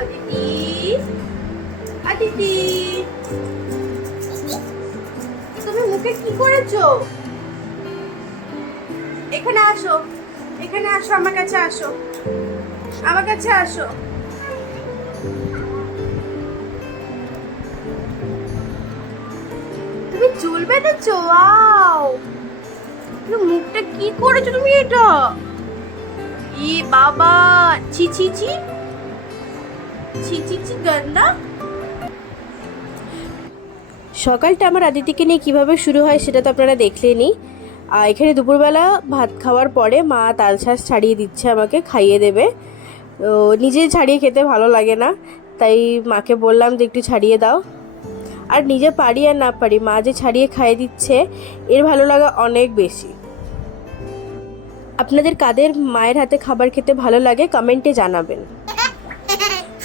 আদিতি, আদিতি, তুমি মুখে কি করেছো? এখানে আসো, এখানে আসো, আমার কাছে আসো, আমার কাছে আসো। তুমি চুল বেঁধেছো? ওয়াও, মুখটা কি করেছো তুমি এটা? ই বাবা, ছি ছি ছি ছি ছি ছি, গন্ধা। সকালটা আমার আদিতিকে নিয়ে কিভাবে শুরু হয় সেটা তো আপনারা দেখলেনই। এখানে দুপুরবেলা ভাত খাওয়ার পরে মা তালশাঁস ছাড়িয়ে দিচ্ছে, আমাকে খাইয়ে দেবে। তো নিজে ছাড়িয়ে খেতে ভালো লাগে না, তাই মাকে বললাম যে একটু ছাড়িয়ে দাও। আর নিজে পারি আর না পারি, মা যে ছাড়িয়ে খাইয়ে দিচ্ছে এর ভালো লাগা অনেক বেশি। আপনাদের কাদের মায়ের হাতে খাবার খেতে ভালো লাগে কমেন্টে জানাবেন।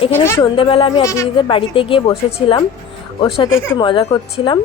এখানে সন্ধ্যেবেলা আমি আদিতিদের বাড়িতে গিয়ে বসেছিলাম, ওর সাথে একটু মজা করছিলাম।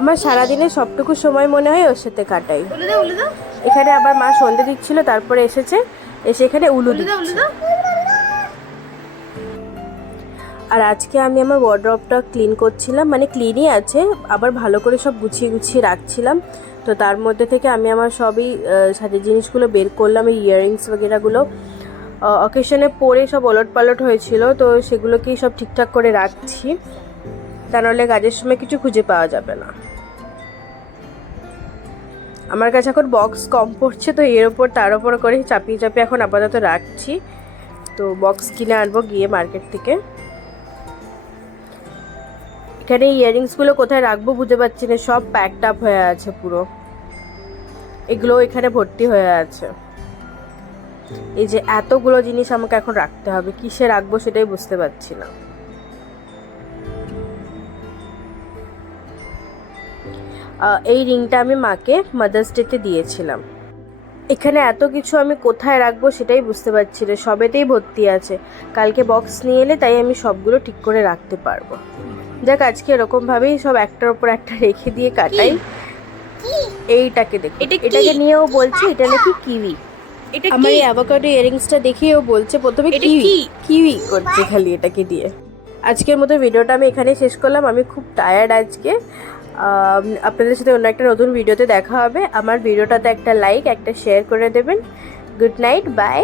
আমার সারাদিনে সবটুকু সময় মনে হয় ওর সাথে কাটাই। এখানে আবার মা সন্ধে দিচ্ছিল, তারপরে এসে এখানে উলু দিচ্ছে। আর আজকে আমি আমার ওয়ার্ড্রপটা ক্লিন করছিলাম, মানে ক্লিনই আছে, আবার ভালো করে সব গুছিয়ে গুছিয়ে রাখছিলাম। তো তার মধ্যে থেকে আমি আমার সবই সাথে জিনিসগুলো বের করলাম, এই ইয়াররিংস বগেরাগুলো অকেশনে পরে সব ওলট পালট হয়েছিল, তো সেগুলোকেই সব ঠিকঠাক করে রাখছি, তা নাহলে কাজের সময় কিছু খুঁজে পাওয়া যাবে না। আমার কাছে এখন বক্স কম পড়ছে, তো এর ওপর তার ওপর করে চাপিয়ে চাপিয়ে এখন আপাতত রাখছি। তো বক্স কিনে আনবো গিয়ে মার্কেট থেকে। এখানে ইয়াররিংসগুলো কোথায় রাখবো বুঝতে পারছি না, সব প্যাকড আপ হয়ে আছে পুরো, এগুলো এখানে ভর্তি হয়ে আছে। এই যে এতগুলো জিনিস আমাকে এখন রাখতে হবে, কিসে রাখবো সেটাই বুঝতে পারছি না। এই রিংটা আমি মাকে মাদার্স ডেতে দিয়েছিলাম। এখানে এত কিছু আমি কোথায় রাখবো সেটাই বুঝতে পারছি না, সবেতেই ভর্তি আছে। কালকে বক্স নিয়ে এলে তাই আমি সবগুলো ঠিক করে রাখতে পারবো। যাক, আজকে এরকমভাবেই সব একটার ওপর একটা রেখে দিয়ে কাটাই। এইটাকে দেখো, এটাকে নিয়েও বলছে এটা নাকি কিউই। আমার এই অ্যাভোকাডো ইয়াররিংসটা দেখে ও বলছে প্রথমে কিউই কিউই করছে খালি এটাকে দিয়ে। আজকের মতো ভিডিওটা আমি এখানে শেষ করলাম, আমি খুব টায়ার্ড আজকে। আপনাদের সাথে অন্য একটা নতুন ভিডিওতে দেখা হবে। আমার ভিডিওটাতে একটা লাইক, একটা শেয়ার করে দেবেন। Good night, by.